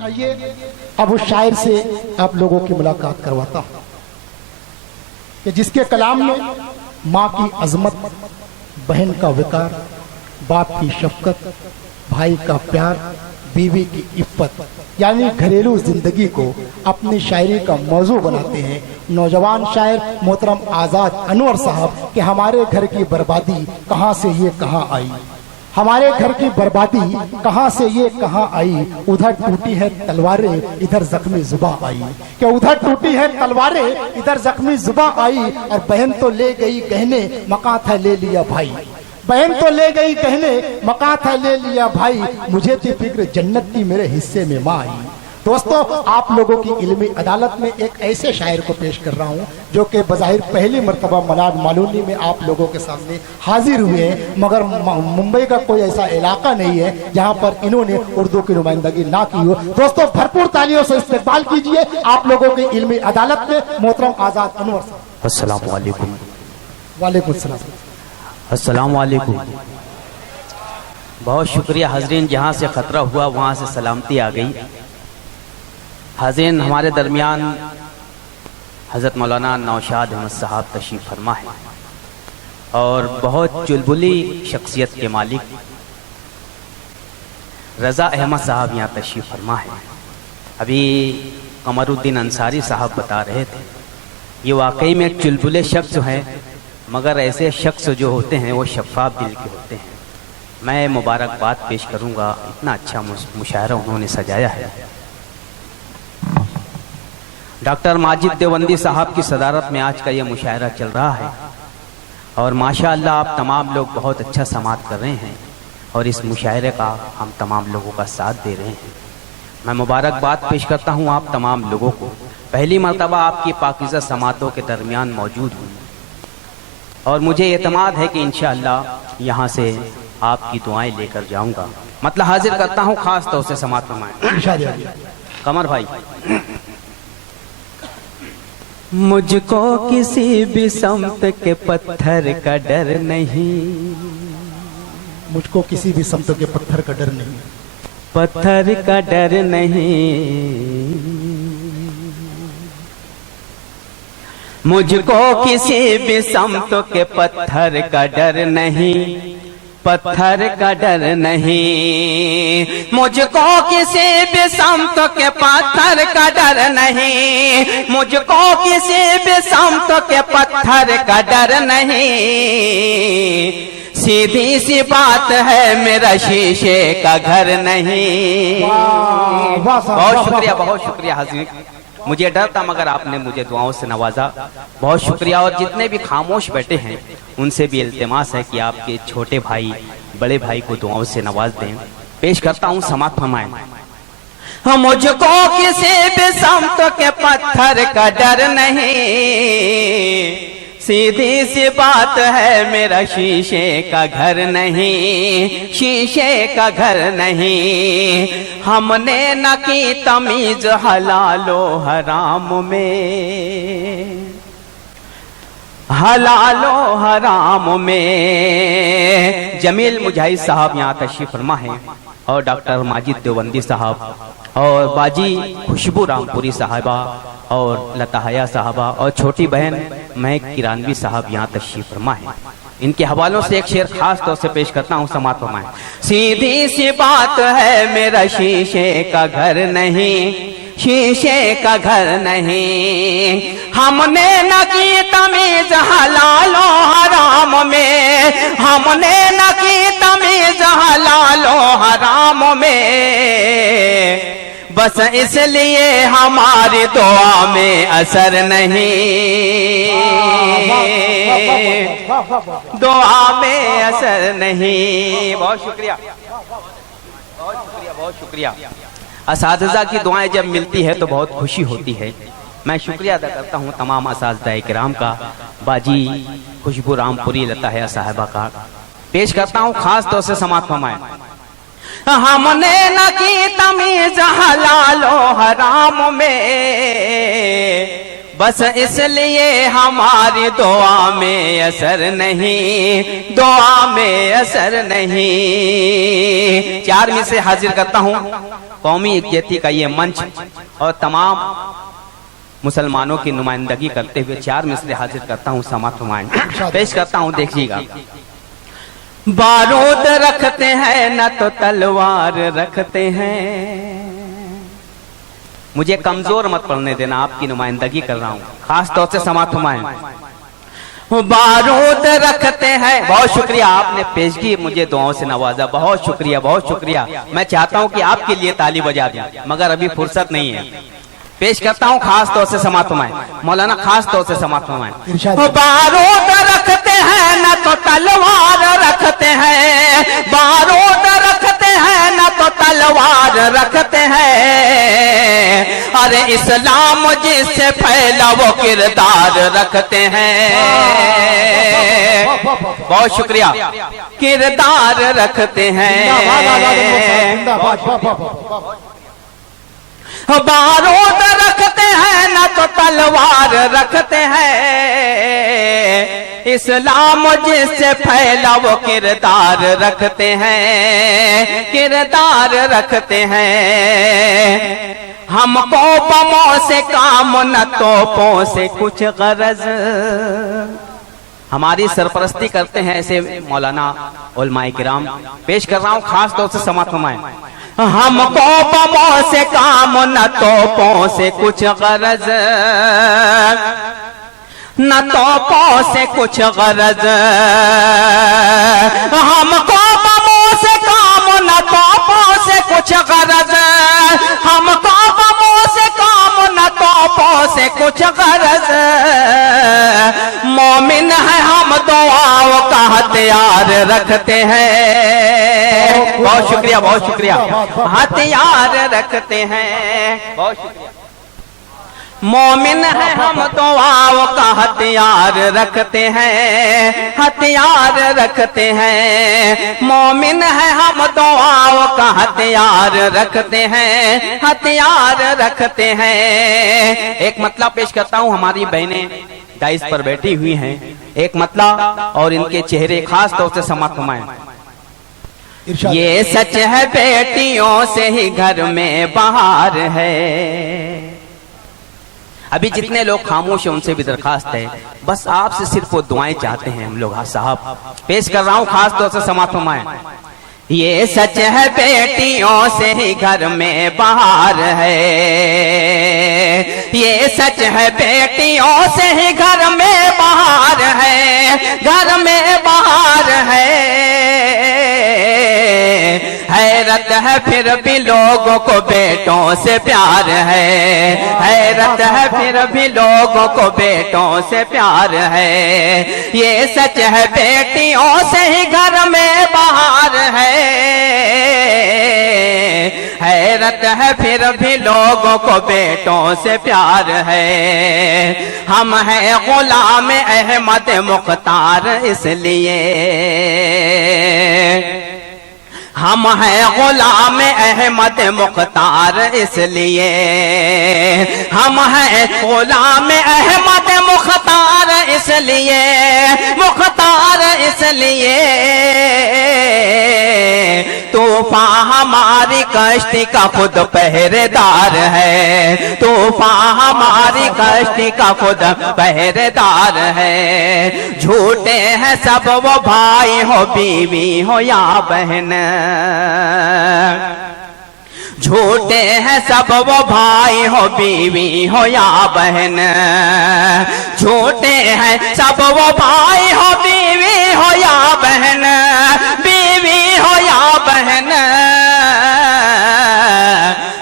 आइए अब उस शायर से आप लोगों की मुलाकात करवाता हूं कि जिसके कलाम में माँ की अजमत, बहन का विकार, बाप की शफकत, भाई का प्यार, बीवी की इफ्फत यानी घरेलू जिंदगी को अपनी शायरी का मौजू बनाते हैं नौजवान शायर मोहतरम आजाद अनवर साहब कि हमारे घर की बर्बादी कहाँ से ये कहाँ आई, हमारे घर की बर्बादी कहाँ से ये कहाँ आई, उधर टूटी है तलवारें इधर जख्मी जुबां आई, कि उधर टूटी है तलवारें इधर जख्मी जुबां आई, और बहन तो ले गई गहने मकान था ले लिया भाई, बहन तो ले गई कहने मकान था ले लिया भाई, मुझे थी फिक्र जन्नत की मेरे हिस्से में माँ आई। दोस्तों आप लोगों की इल्मी अदालत में एक ऐसे शायर को पेश कर रहा हूँ जो कि बज़ाहिर पहली मर्तबा मलाड मालूनी में आप लोगों के सामने हाजिर हुए हैं, मगर मुंबई का कोई ऐसा इलाका नहीं है जहाँ पर इन्होंने उर्दू की नुमाइंदगी ना की हो। दोस्तों भरपूर तालियों से इस्तेमाल कीजिए आप लोगों की इल्मी अदालत में मोहतरम आजाद अनवर साहब। अस्सलामु अलैकुम। वालेकुम सलाम। अस्सलामु अलैकुम। बहुत शुक्रिया हाज़रीन, जहाँ से ख़तरा हुआ वहाँ से सलामती आ गई। हाज़रीन हमारे दरमियान हज़रत मौलाना नौशाद अहमद साहब तशरीफ़ फरमा है और बहुत चुलबुली शख्सियत के मालिक रज़ा अहमद साहब यहाँ तशरीफ़ फरमा है। अभी कमरुद्दीन अंसारी साहब बता रहे थे ये वाकई में एक चुलबुले शख्स हैं, मगर ऐसे शख्स जो होते हैं वो शफ़ाफ़ दिल के होते हैं। मैं मुबारकबाद पेश करूँगा, इतना अच्छा मुशायरा उन्होंने सजाया है। डॉक्टर माजिद देवबंदी साहब की सदारत में आज का ये मुशायरा चल रहा है और माशाअल्लाह आप तमाम लोग बहुत अच्छा समात कर रहे हैं और इस मुशायरे का हम तमाम लोगों का साथ दे रहे हैं। मैं मुबारकबाद पेश करता हूँ आप तमाम लोगों को। पहली मर्तबा आपकी पाकीज़ा समातों के दरमियान मौजूद हूँ और मुझे एतमाद है कि इंशाअल्लाह यहाँ से आपकी दुआएं लेकर जाऊँगा। मतलब हाजिर करता हूँ खास तौर से समात फरमाएं कमर भाई। मुझको किसी भी समत के पत्थर का डर नहीं, मुझको किसी भी समत के पत्थर का डर नहीं, पत्थर का डर नहीं, मुझको किसी भी समत के पत्थर का डर नहीं, पत्थर का डर नहीं, मुझको किसी भी समत के पत्थर का डर नहीं, मुझको किसी भी समत के पत्थर का डर नहीं, सीधी सी बात है मेरा शीशे का घर नहीं। बहुत शुक्रिया, बहुत शुक्रिया हाज़रीन। मुझे डर था मगर आपने मुझे दुआओं से नवाजा, बहुत शुक्रिया। और जितने भी खामोश बैठे हैं उनसे भी इल्तिमास है कि आपके छोटे भाई बड़े भाई को दुआओं से नवाज दें। पेश करता हूँ समात फरमाएं। मुझको किसी भी समत के पत्थर का डर नहीं, सीधी सी बात है मेरा शीशे का घर नहीं, शीशे का घर नहीं, हमने न की तमीज हलालो हराम में, हलालो हराम में। जमील मुजाहिद साहब यहाँ तशरीफ फरमा है और डॉक्टर माजिद देवबंदी साहब और बाजी खुशबू रामपुरी साहबा और लता हया साहबा और छोटी बहन महक किरानवी साहब यहाँ तशरीफ फरमा है। इनके हवालों से एक शेर खास तौर से पेश करता हूँ, समात फरमाएं। सीधी सी बात है मेरा शीशे का घर नहीं, शीशे का घर नहीं, हमने न की तमीज हलालो हराम में, हमने न की तमीज हलालो हराम में, बस इसलिए हमारी दुआ में असर नहीं, दुआ में असर नहीं। बहुत शुक्रिया, बहुत शुक्रिया, बहुत शुक्रिया। असातिज़ा की दुआएं जब मिलती है तो बहुत खुशी होती है। मैं शुक्रिया अदा करता हूँ तमाम असातिज़ा किराम का, बाजी खुशबू रामपुरी लता हया साहिबा का। पेश करता हूँ खास तौर से समात फरमाएं। हमने न की तमीज हलालो हराम में, بس اس لیے ہماری دعا میں اثر نہیں، دعا میں اثر نہیں۔ 4 مصرے حاضر کرتا ہوں قومی یکجہتی کا یہ منچ اور تمام مسلمانوں کی نمائندگی کرتے ہوئے 4 مصرے حاضر کرتا ہوں، سماعت فرمائیں۔ پیش کرتا ہوں، دیکھیے گا۔ بارود رکھتے ہیں نہ تو تلوار رکھتے ہیں، مجھے کمزور مت پڑھنے دینا، آپ کی نمائندگی کر رہا ہوں، خاص طور سے سماعت فرمائیں۔ بارود رکھتے ہیں، بہت شکریہ، آپ نے پیشگی مجھے دعاؤں سے نوازا، بہت شکریہ بہت شکریہ۔ میں چاہتا ہوں کہ آپ کے لیے تالی بجا دیں مگر ابھی فرصت نہیں ہے۔ پیش کرتا ہوں خاص طور سے سماعت فرمائیں، مولانا خاص طور سے سماعت فرمائیں۔ بارود رکھتے ہیں نہ تو تلوار رکھتے ہیں، بارود رکھتے ہیں نہ تو تلوار رکھتے ہیں، ارے اسلام جس سے پھیلا وہ کردار رکھتے ہیں۔ بہت شکریہ، کردار رکھتے ہیں۔ بارود رکھتے ہیں نہ تو تلوار رکھتے ہیں، اسلام جس سے پھیلا وہ کردار رکھتے ہیں، کردار رکھتے ہیں۔ ہم کو بموں سے کام نہ توپوں سے کچھ غرض، ہماری سرپرستی کرتے ہیں ایسے مولانا علماء کرام۔ پیش کر رہا ہوں خاص طور سے سماعت فرمائیں۔ ہم کو بموں سے کام نہ توپوں سے کچھ غرض، نہ توپوں سے کچھ غرض، ہم کو بموں سے کام نہ توپوں سے کچھ غرض، ہم کو بموں سے کام نہ توپوں سے کچھ غرض، مومن ہے ہم دعاؤں کا ہتھیار رکھتے ہیں۔ بہت شکریہ بہت شکریہ، ہتھیار رکھتے ہیں، بہت شکریہ۔ مومن ہے ہم دعاؤں کا ہتھیار رکھتے ہیں، ہتھیار رکھتے ہیں، مومن ہے ہم دعاؤں کا ہتھیار رکھتے ہیں، ہتھیار رکھتے ہیں۔ ایک مطلب پیش کرتا ہوں، ہماری بہنیں دائز پر بیٹھی ہوئی ہیں، ایک مطلب اور ان کے چہرے خاص طور سے سماعت فرمائیں۔ یہ سچ ہے بیٹیوں سے ہی گھر میں بہار ہے، ابھی جتنے لوگ خاموش ہیں ان سے بھی درخواست ہے، بس آپ سے صرف وہ دعائیں چاہتے ہیں ہم لوگ۔ ہاں صاحب، پیش کر رہا ہوں خاص طور سے سماعت فرمائیں۔ یہ سچ ہے بیٹیوں سے ہی گھر میں بہار ہے، یہ سچ ہے بیٹیوں سے ہی گھر میں بہار ہے، گھر میں بہار ہے۔ حیرت ہے پھر بھی لوگوں کو بیٹوں سے پیار ہے، حیرت ہے پھر بھی لوگوں کو بیٹوں سے پیار ہے، یہ سچ ہے بیٹیوں سے ہی گھر میں بہار ہے، حیرت ہے پھر بھی لوگوں کو بیٹوں سے پیار ہے۔ ہم ہیں غلام احمد مختار اس لیے، ہم ہیں غلام احمد مختار اس لیے، ہم ہیں غلام احمد مختار اس لیے، مختار اس لیے۔ طوفان ہماری کشتی کا خود پہرے دار ہے، طوفان ہماری کشتی کا خود پہرے دار ہے۔ جھوٹے ہیں سب وہ بھائی ہو بیوی ہو یا بہن، جھوٹے ہیں سب وہ بھائی ہو بیوی ہو یا بہن، جھوٹے ہیں سب وہ بھائی ہو بیوی ہو یا بہن، بیوی ہو یا بہن۔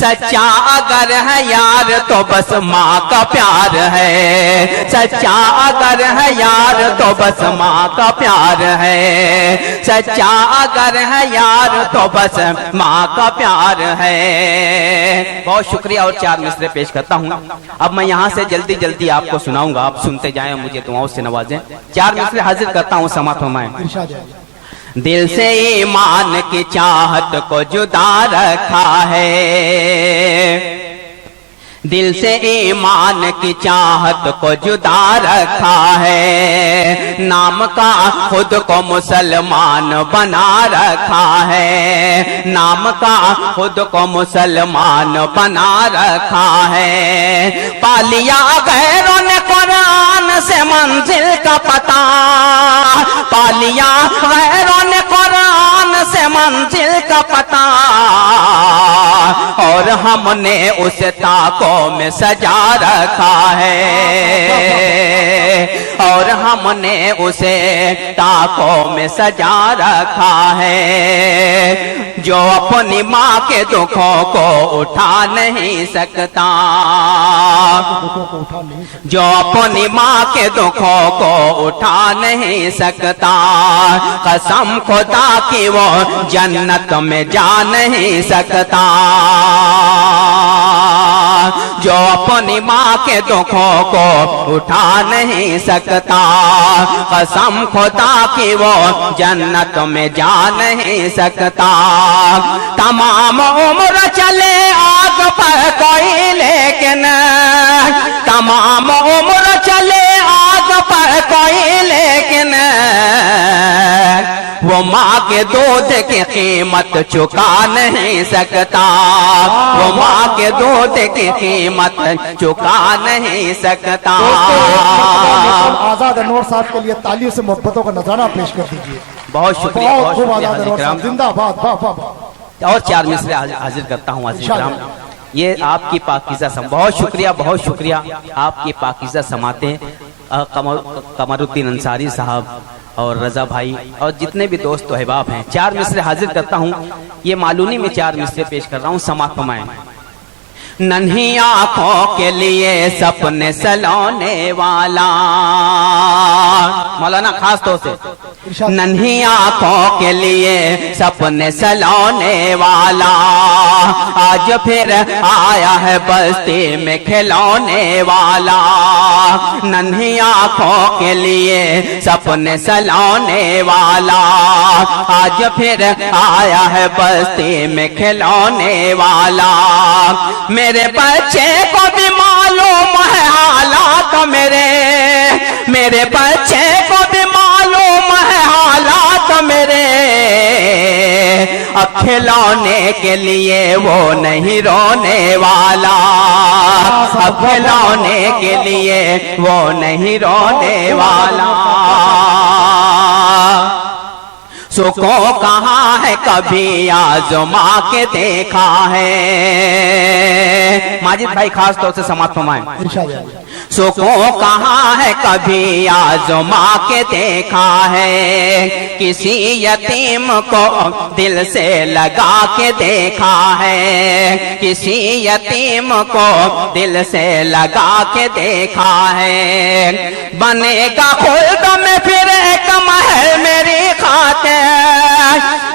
سچا اگر ہے یار تو بس ماں کا پیار ہے، سچا اگر ہے یار تو بس ماں کا پیار ہے، سچا اگر ہے یار تو بس ماں کا پیار ہے۔ بہت شکریہ، اور 4 مصرے پیش کرتا ہوں۔ اب میں یہاں سے جلدی جلدی آپ کو سناؤں گا، آپ سنتے جائیں اور مجھے دعاؤں سے نوازیں۔ 4 مصرے حاضر کرتا ہوں، سماعت فرمائیں۔ دل سے ایمان کی چاہت کو جدا رکھا ہے، दिल से ईमान की चाहत को जुदा रखा है, नाम का खुद को मुसलमान बना रखा है, नाम का खुद को मुसलमान बना रखा है। पा लिया गैरों ने कुरान से मंजिल का पता, पा लिया गैरों ने कुरान से मंजिल का पता, और हमने उस ताकों में सजा रखा है, और हमने उसे ताकों में सजा रखा है। जो अपनी माँ के दुखों को उठा नहीं सकता, जो अपनी माँ के दुखों को उठा नहीं सकता, कसम खुदा की वो जन्नत में जा नहीं सकता। जो अपनी माँ के दुखों को उठा नहीं सकता, कसम खुदा की वो जन्नत में जा नहीं सकता। तमाम उम्र चले आग पर कोई लेकिन, तमाम उम्र चले आग पर कोई लेकिन, वो माँ के दूध की कीमत चुका नहीं सकता, वो माँ के दूध की कीमत चुका नहीं सकता। आजाद अनवर साहब के लिए तालियों से मोहब्बतों का नजारा पेश कर दीजिए। बहुत शुक्रिया, बहुत खूब शुक्रिया आजाद अनवर साहब, जिंदाबाद। वाह वाह वाह। और 4 मिसरे हाजिर करता हूँ हाजिर कराम। ये आपकी पाकीज़ा बहुत शुक्रिया, बहुत शुक्रिया। आपकी पाकीज़ा समाते कमरुद्दीन अंसारी साहब और रजा भाई और जितने भी दोस्त अहबाब हैं, 4 मिसरे हाजिर करता हूँ। ये मालूनी में 4 मिसरे पेश कर रहा हूँ, समात फरमाएं। नन्ही आंखों के लिए सपने सलोने वाला, मौलाना खास तौर से, नन्ही आंखों के लिए सपने सलोने वाला, आज फिर आया है बस्ती में खिलौने वाला। नन्ही आंखों के लिए सपने सलोने वाला, आज फिर आया है बस्ती में खिलौने वाला। मेरे बच्चे को भी मालूम है हालात मेरे, मेरे बच्चे को भी मालूम है हालात मेरे, अब खिलौने के लिए वो नहीं रोने वाला, अब खिलौने के लिए वो नहीं रोने वाला। सुखों कहाँ है कभी आजमा के देखा है, माजिद भाई खास तौर से समात फरमाएं। सुखों कहाँ है कभी आजमा के देखा है, किसी यतीम को दिल से लगा के देखा है, किसी यतीम को दिल से लगा के देखा है। बनेगा खुल्द में फिर एक महल मेरी खातिर,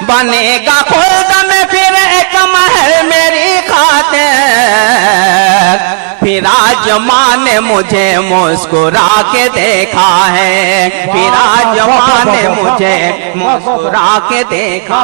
बनेगा खुल्द में फिर एक महल मेरी खातिर, फिर आजमां ने मुझे मुस्कुरा के देखा है, फिर आजमां ने मुझे मुस्कुरा के देखा।